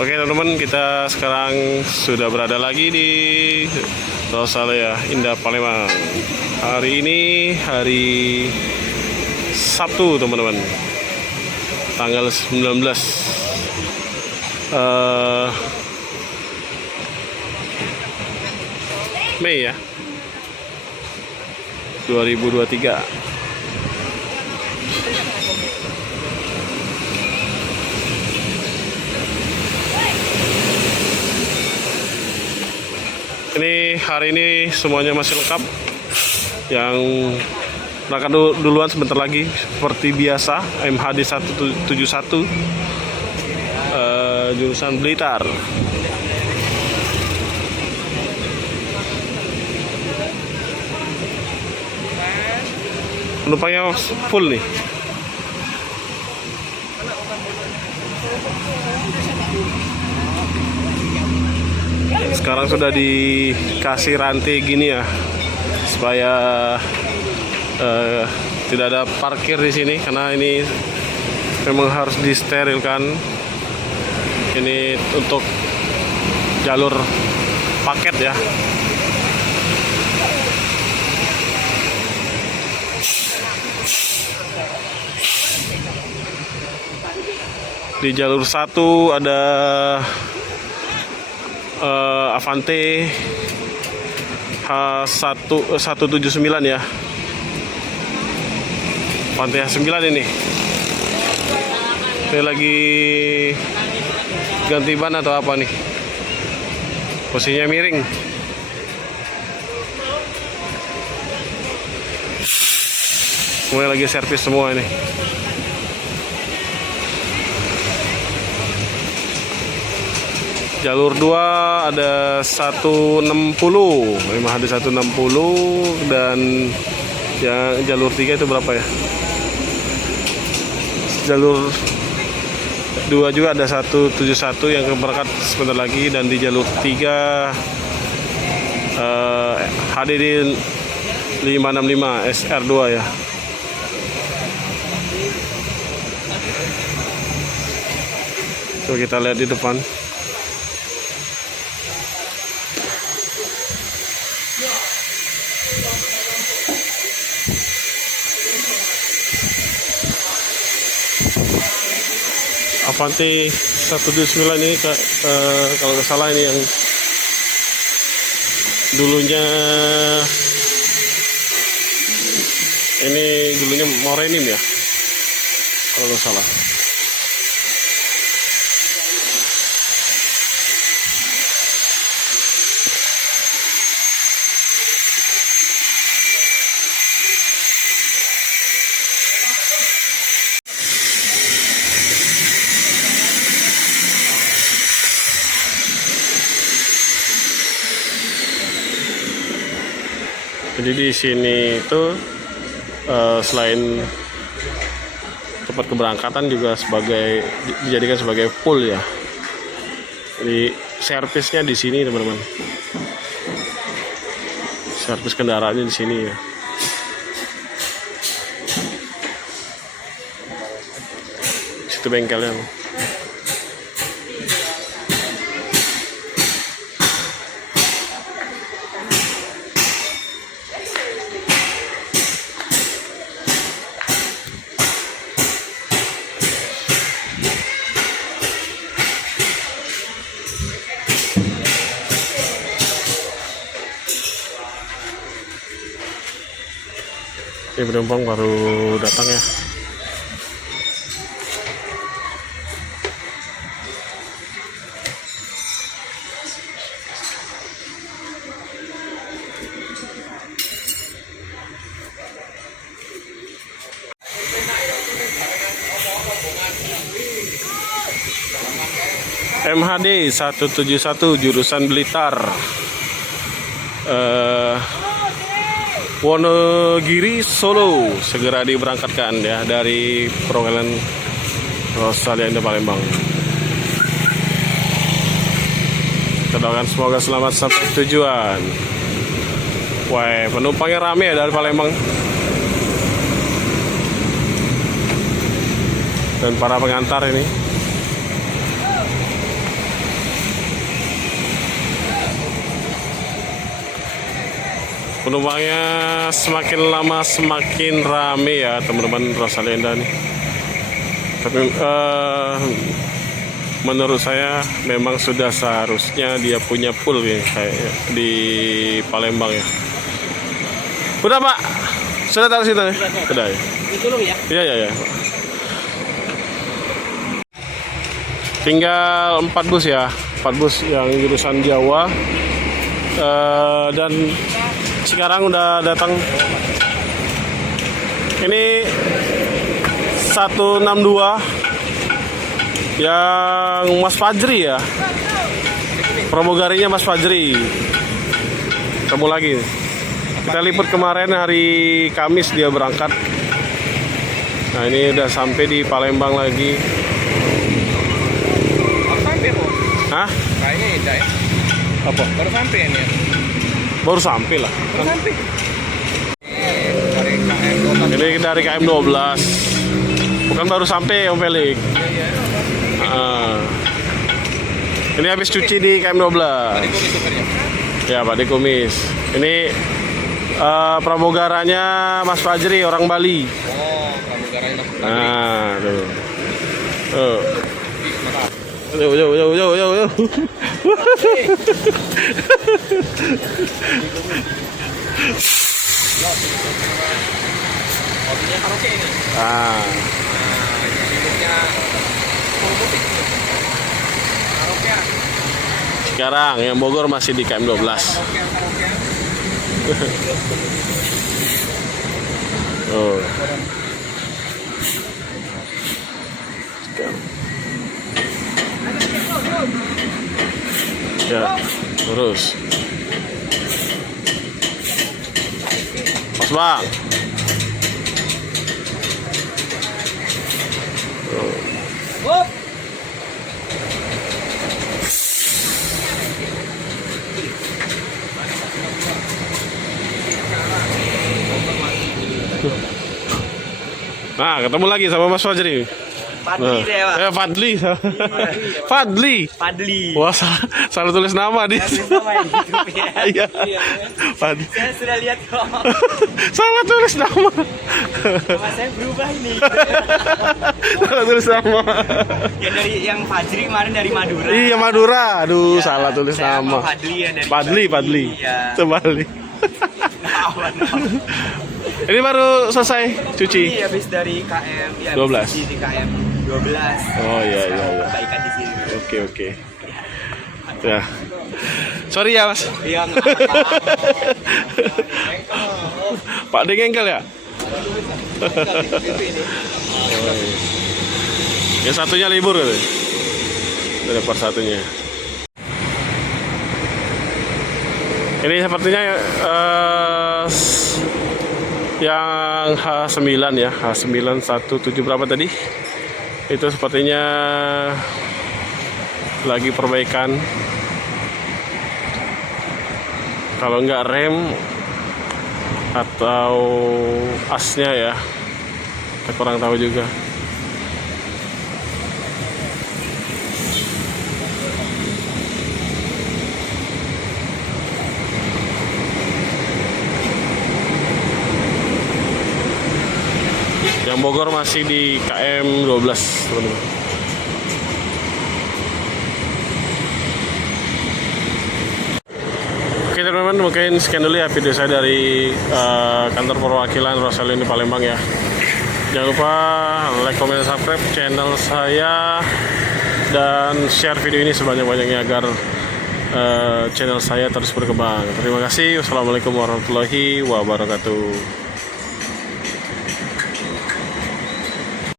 Oke teman-teman, kita sekarang sudah berada lagi di Rosalia Indah Palembang. Hari ini hari Sabtu teman-teman, tanggal 19 Mei ya, 2023. Ini hari ini semuanya masih lengkap. Yang berangkat duluan sebentar lagi seperti biasa, MHD 171 jurusan Blitar. Penumpangnya full nih. Sekarang sudah dikasih rantai gini ya, supaya tidak ada parkir di sini, karena ini memang harus disterilkan. Ini untuk jalur paket ya. Di jalur 1 ada Avante H179 ya. Avante H9 ini. Ini lagi ganti ban atau apa nih? Posisinya miring. Mulai lagi servis semua ini. Jalur 2 ada 160, 5 ada 160, dan yang jalur 3 itu berapa ya? Jalur 2 juga ada 171 yang berangkat sebentar lagi, dan di jalur 3 HDD 565 SR2 ya. Coba kita lihat di depan. Avante 179 ini kalau nggak salah ini yang dulunya Morenim ya, kalau nggak salah. Jadi di sini itu selain tempat keberangkatan juga dijadikan sebagai pool ya. Jadi servisnya di sini teman-teman. Servis kendaraannya di sini ya. Situ bengkelnya. Ini penumpang baru datang ya. MHD 171 jurusan Blitar. Wonogiri Solo segera diberangkatkan ya dari Perhotelan Rosalia Indah Palembang. Kita doakan semoga selamat sampai tujuan. Wah, penumpangnya rame ya dari Palembang. Dan para pengantar ini. Penumpangnya semakin lama semakin rame ya teman-teman Rosalinda nih. Tapi menurut saya memang sudah seharusnya dia punya pool ya, kayak di Palembang ya. Udah Pak, sudah taruh situ ya? Sudah ya? Tolong ya. Iya. Tinggal 4 bus ya, 4 bus yang jurusan Jawa. Dan sekarang udah datang. Ini 162 yang Mas Fajri ya. Pramugarinya Mas Fajri. Ketemu lagi. Kita liput kemarin hari Kamis dia berangkat. Nah ini udah sampai di Palembang lagi. Sampai kok. Hah? Kayaknya tidak ya. Apa? Baru sampai ini ya. Baru sampai lah. Baru sampai. Dari KM 12. Ini dari KM 12. Bukan baru sampai Om Felix. Iya. Ini habis cuci di KM 12. Ya Pak di Kumis. Ini pramugaranya Mas Fajri orang Bali. Oh, pramugaranya Mas Fajri. Nah, tuh. Yo. Hobinya karaoke ini. Hidupnya musik. Karaoke. Sekarang yang Bogor masih di KM 12. Karaoke. Oh. Ya, terus. Mas Bang. Hop. Nah, ketemu lagi sama Mas Fajri. Fadli deh, Pak. Fadli. Fadli. Fadli. Wah, salah tulis nama di. Nama yang YouTube ya. Iya. Fadli. Saya sudah lihat kok. Salah tulis nama. Nama saya berubah ini. Salah tulis nama. Yang Fajri kemarin dari Madura. Iya, Madura. Aduh, Ya, salah tulis saya nama. sama Fadli ya dari Fadli. Iya. Kembali. Awan. Ini baru selesai cuci. Ini habis dari KM ya, 12. cuci di KM 12. Oh iya. Perbaikan di sini. Oke. Ya. Sorry ya, Mas. Iya. Pak Dengengkel ya? Yang satunya libur gitu. Dari part satunya. Ini sepertinya yang H9 ya, H917 berapa tadi? Itu sepertinya lagi perbaikan. Kalau nggak rem atau asnya ya, kita kurang tahu juga. Yang Bogor masih di KM 12 teman-teman. Oke teman-teman, mungkin sekian dulu ya video saya dari kantor perwakilan Rosalinda Palembang ya. Jangan lupa like, comment, dan subscribe channel saya dan share video ini sebanyak-banyaknya agar channel saya terus berkembang. Terima kasih. Wassalamualaikum warahmatullahi wabarakatuh.